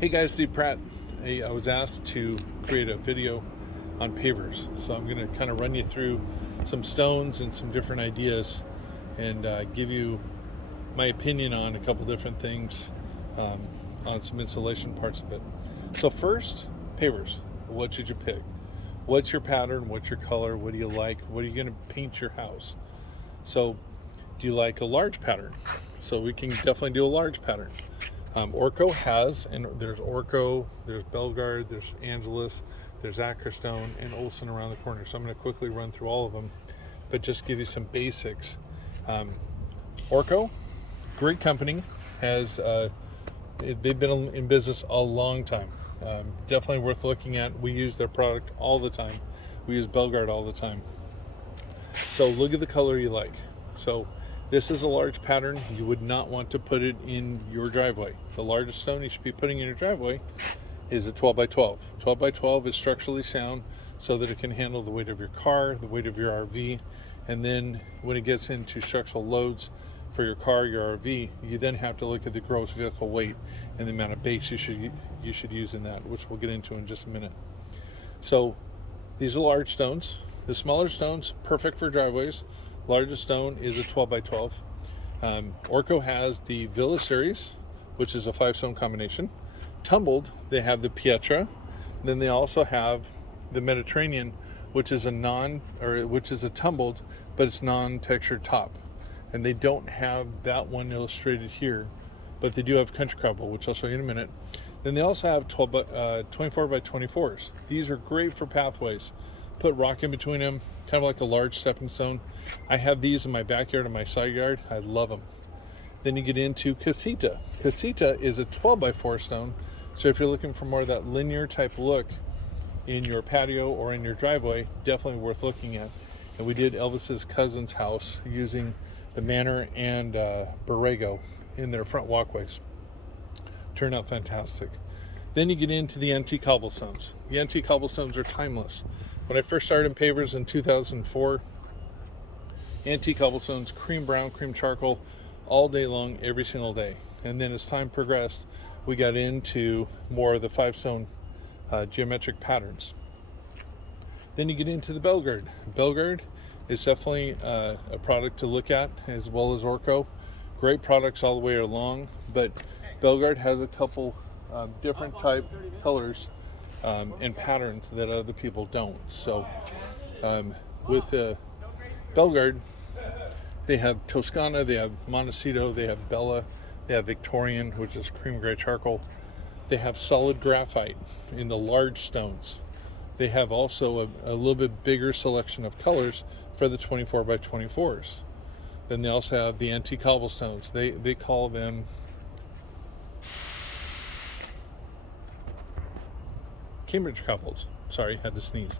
Hey guys, Steve Pratt. Hey, I was asked to create a video on pavers, so I'm going to kind of run you through some stones and some different ideas and give you my opinion on a couple different things on some installation parts of it. So first, pavers. What should you pick? What's your pattern? What's your color? What do you like? What are you going to paint your house? So do you like a large pattern? So we can definitely do a large pattern. Orco has, and there's Orco, there's Belgard, there's Angelus, there's Ackerstone, and Olsen around the corner. So I'm going to quickly run through all of them, but just give you some basics. Orco, great company, has they've been in business a long time. Definitely worth looking at. We use their product all the time. We use Belgard all the time. So look at the color you like. So this is a large pattern. You would not want to put it in your driveway. The largest stone you should be putting in your driveway is a 12 by 12. 12 by 12 is structurally sound so that it can handle the weight of your car, the weight of your RV, and then when it gets into structural loads for your car, your RV, you then have to look at the gross vehicle weight and the amount of base you should use in that, which we'll get into in just a minute. So these are large stones. The smaller stones, perfect for driveways. Largest stone is a 12 by 12. Orco has the Villa series, which is a 5-stone combination. Tumbled, they have the Pietra. Then they also have the Mediterranean, which is a tumbled, but it's non-textured top. And they don't have that one illustrated here, but they do have country cobble, which I'll show you in a minute. Then they also have 24 by 24s. These are great for pathways. Put rock in between them, kind of like a large stepping stone. I have these in my backyard and my side yard. I love them. Then you get into casita. Casita is a 12 by 4 stone. So if you're looking for more of that linear type look in your patio or in your driveway, definitely worth looking at. And we did Elvis's cousin's house using the Manor and Borrego in their front walkways. Turned out fantastic. Then you get into the antique cobblestones. The antique cobblestones are timeless. When I first started in pavers in 2004, antique cobblestones, cream brown, cream charcoal, all day long, every single day. And then as time progressed, we got into more of the 5-stone geometric patterns. Then you get into the Belgard. Belgard is definitely a product to look at, as well as Orco. Great products all the way along, but Belgard has a couple different type colors and patterns that other people don't. So with Belgard, they have Toscana, they have Montecito, they have Bella, they have Victorian, which is cream gray charcoal. They have solid graphite in the large stones. They have also a little bit bigger selection of colors for the 24 by 24s. Then they also have the antique cobblestones. They call them Cambridge cobbles. Sorry, had to sneeze.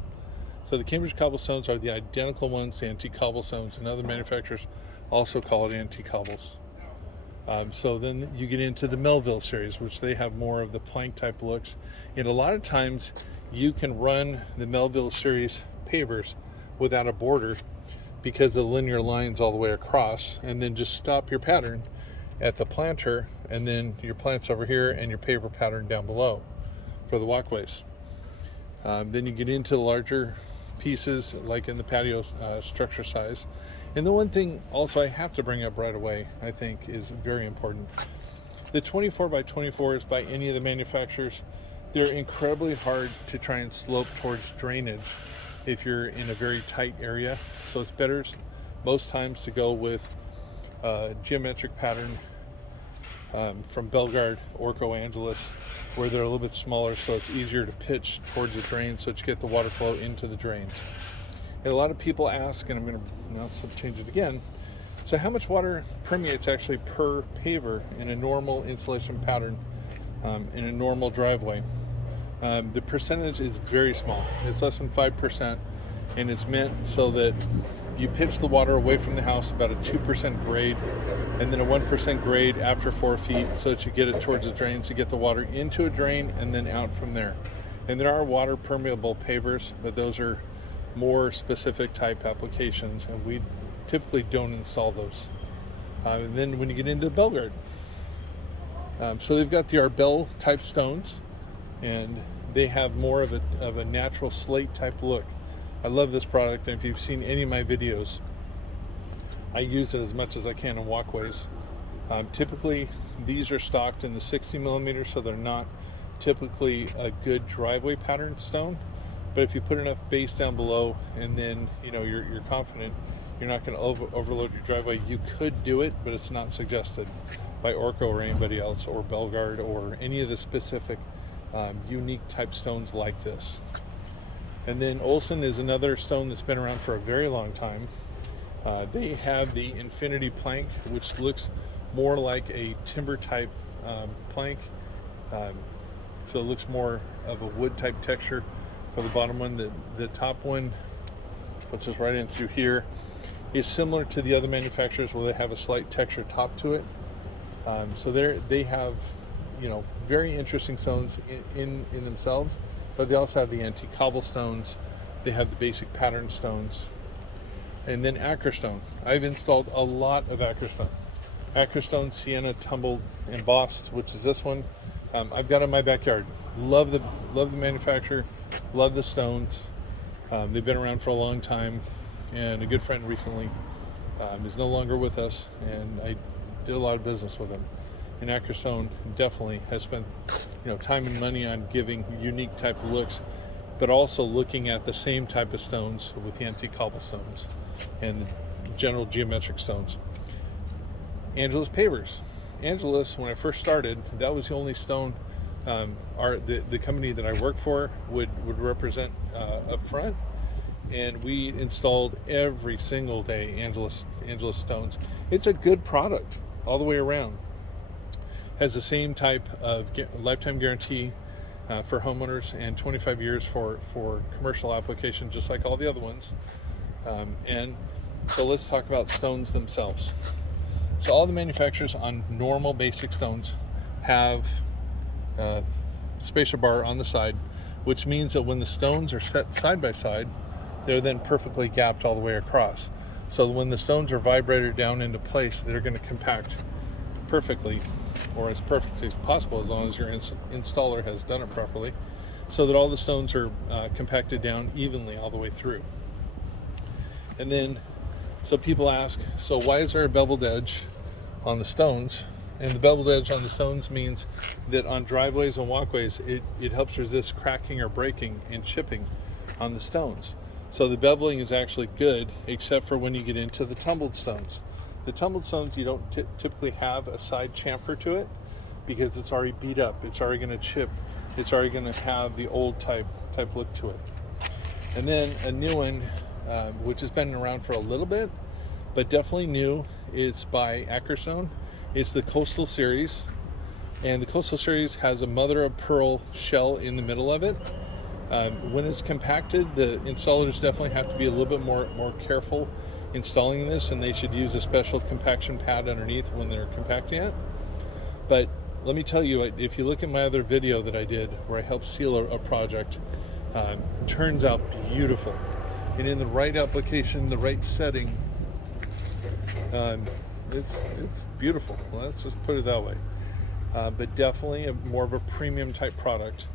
So the Cambridge cobblestones are the identical ones, the antique cobblestones, and other manufacturers also call it antique cobbles. So then you get into the Melville series, which they have more of the plank type looks. And a lot of times you can run the Melville series pavers without a border because the linear lines all the way across, and then just stop your pattern at the planter, and then your plants over here and your paver pattern down below for the walkways. Then you get into the larger pieces, like in the patio structure size. And the one thing also I have to bring up right away, I think is very important. The 24 by 24s by any of the manufacturers, they're incredibly hard to try and slope towards drainage if you're in a very tight area. So it's better most times to go with a geometric pattern from Belgard, Orco, Angelus, where they're a little bit smaller, so it's easier to pitch towards the drain so that you get the water flow into the drains. And a lot of people ask, and I'm going to now change it again, so how much water permeates actually per paver in a normal installation pattern in a normal driveway? The percentage is very small. It's less than 5%, and it's meant so that you pitch the water away from the house about a 2% grade, and then a 1% grade after 4 feet, so that you get it towards the drains to get the water into a drain and then out from there. And there are water permeable pavers, but those are more specific type applications, and we typically don't install those. And then when you get into Belgard, So they've got the Arbel type stones, and they have more of a natural slate type look. I love this product, and if you've seen any of my videos, I use it as much as I can in walkways. Typically, these are stocked in the 60 millimeters, so they're not typically a good driveway pattern stone. But if you put enough base down below, and then you're confident you're not going to overload your driveway, you could do it, but it's not suggested by Orco or anybody else, or Belgard, or any of the specific unique type stones like this. And then Olsen is another stone that's been around for a very long time. They have the infinity plank, which looks more like a timber type plank. So it looks more of a wood type texture for the bottom one. The top one, which is right in through here, is similar to the other manufacturers where they have a slight texture top to it. So they have very interesting stones in themselves, but they also have the antique cobblestones. They have the basic pattern stones. And then Ackerstone. I've installed a lot of Ackerstone. Ackerstone Sienna tumbled embossed, which is this one. I've got it in my backyard. Love the manufacturer, love the stones. They've been around for a long time, and a good friend recently is no longer with us, and I did a lot of business with him. And Ackerstone definitely has spent time and money on giving unique type of looks, but also looking at the same type of stones with the antique cobblestones and general geometric stones. Angelus Pavers. Angelus, when I first started, that was the only stone the company that I worked for would represent up front, and we installed every single day Angelus stones. It's a good product all the way around. Has the same type of lifetime guarantee for homeowners and 25 years for commercial application, just like all the other ones. And so let's talk about stones themselves. So all the manufacturers on normal basic stones have a spacer bar on the side, which means that when the stones are set side by side, they're then perfectly gapped all the way across. So when the stones are vibrated down into place, they're going to compact perfectly, or as perfectly as possible, as long as your installer has done it properly, so that all the stones are compacted down evenly all the way through. And then, so people ask, so why is there a beveled edge on the stones? And the beveled edge on the stones means that on driveways and walkways, it helps resist cracking or breaking and chipping on the stones. So the beveling is actually good, except for when you get into the tumbled stones. The tumbled stones, you don't typically have a side chamfer to it, because it's already beat up, it's already going to chip, it's already going to have the old type look to it. And then a new one, which has been around for a little bit, but definitely new, is by Ackerstone. It's the Coastal Series, and the Coastal Series has a mother of pearl shell in the middle of it. When it's compacted, the installers definitely have to be a little bit more careful installing this, and they should use a special compaction pad underneath when they're compacting it. But let me tell you, if you look at my other video that I did where I helped seal a project, turns out beautiful, and in the right application, the right setting, it's beautiful. Well, let's just put it that way. But definitely more of a premium type product.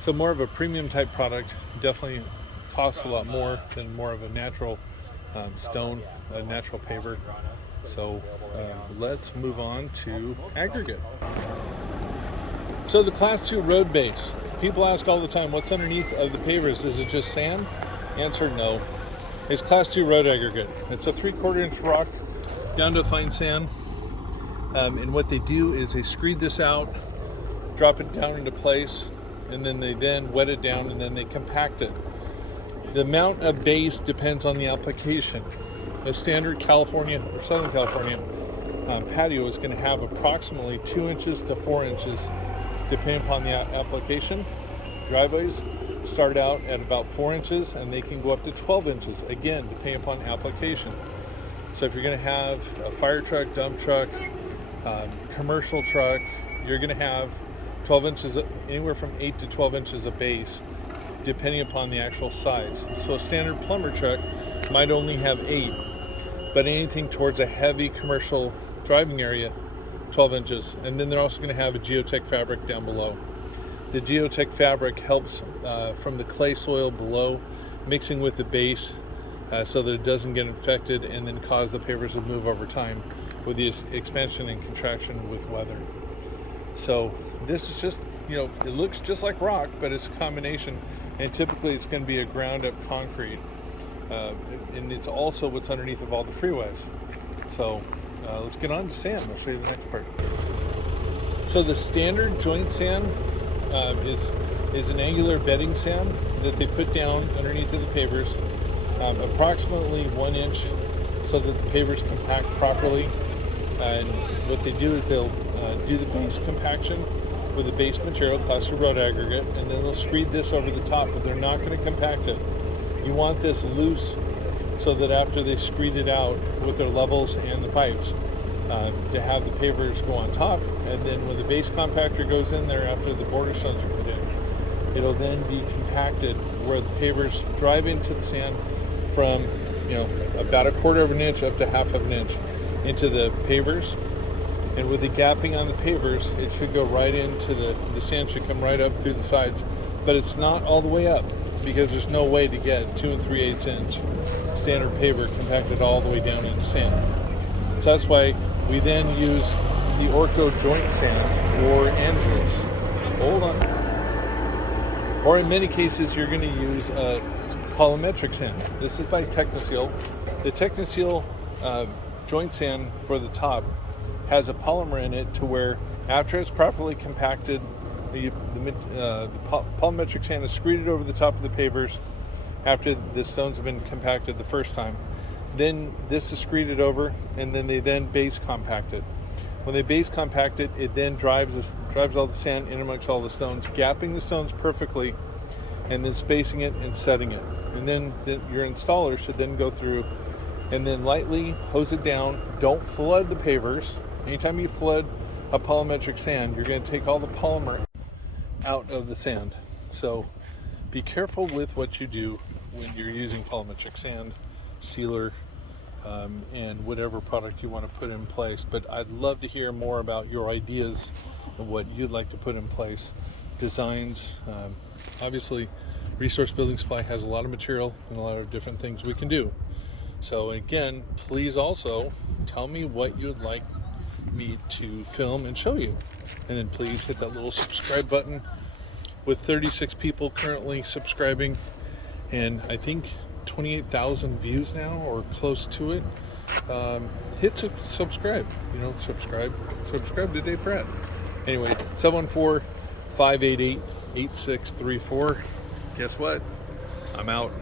So more of a premium type product definitely costs a lot more than more of a natural stone, a natural paver. So let's move on to aggregate. So the Class 2 road base. People ask all the time, what's underneath of the pavers? Is it just sand? Answer, no. It's Class 2 road aggregate. It's a 3/4 inch rock down to fine sand. And what they do is they screed this out, drop it down into place, and then they wet it down, and then they compact it. The amount of base depends on the application. A standard California or Southern California patio is going to have approximately 2 inches to 4 inches, depending upon the application. Driveways start out at about 4 inches, and they can go up to 12 inches, again, depending upon application. So if you're going to have a fire truck, dump truck, commercial truck, you're going to have 12 inches, anywhere from 8 to 12 inches of base, depending upon the actual size. So a standard plumber truck might only have 8, but anything towards a heavy commercial driving area, 12 inches. And then they're also going to have a geotech fabric down below. The geotech fabric helps from the clay soil below mixing with the base so that it doesn't get infected and then cause the pavers to move over time with the expansion and contraction with weather. So this is just, you know, it looks just like rock, but it's a combination, and typically it's going to be a ground up concrete, and it's also what's underneath of all the freeways. So let's get on to sand. I'll show you the next part. So the standard joint sand is an angular bedding sand that they put down underneath of the pavers, approximately 1 inch, so that the pavers compact properly. And what they do is they'll do the base compaction with the base material, class 2 road aggregate, and then they'll screed this over the top, but they're not going to compact it. You want this loose so that after they screed it out with their levels and the pipes, to have the pavers go on top, and then when the base compactor goes in there after the border stones are put in, it'll then be compacted where the pavers drive into the sand from, you know, about 1/4 of an inch up to 1/2 of an inch into the pavers. And with the gapping on the pavers, it should go right into the sand should come right up through the sides, but it's not all the way up because there's no way to get 2 3/8 inch standard paver compacted all the way down into sand. So that's why we then use the Orco joint sand or Angelus. Hold on. Or in many cases, you're going to use polymetric sand. This is by Technoseal. The Technoseal joint sand for the top has a polymer in it to where after it's properly compacted, the polymetric sand is screeded over the top of the pavers after the stones have been compacted the first time. Then this is screeded over, and then they then base compact it. When they base compact it, it then drives all the sand in amongst all the stones, gapping the stones perfectly, and then spacing it and setting it. And then your installer should then go through and then lightly hose it down. Don't flood the pavers. Anytime you flood a polymetric sand, you're going to take all the polymer out of the sand. So be careful with what you do when you're using polymetric sand, sealer, and whatever product you want to put in place. But I'd love to hear more about your ideas and what you'd like to put in place, designs. Obviously, Resource Building Supply has a lot of material and a lot of different things we can do. So again, please also tell me what you'd like me to film and show you, and then please hit that little subscribe button. With 36 people currently subscribing, and I think 28,000 views now or close to it, hit subscribe. You know, subscribe to Dave Pratt. Anyway, 714-588-8634. Guess what? I'm out.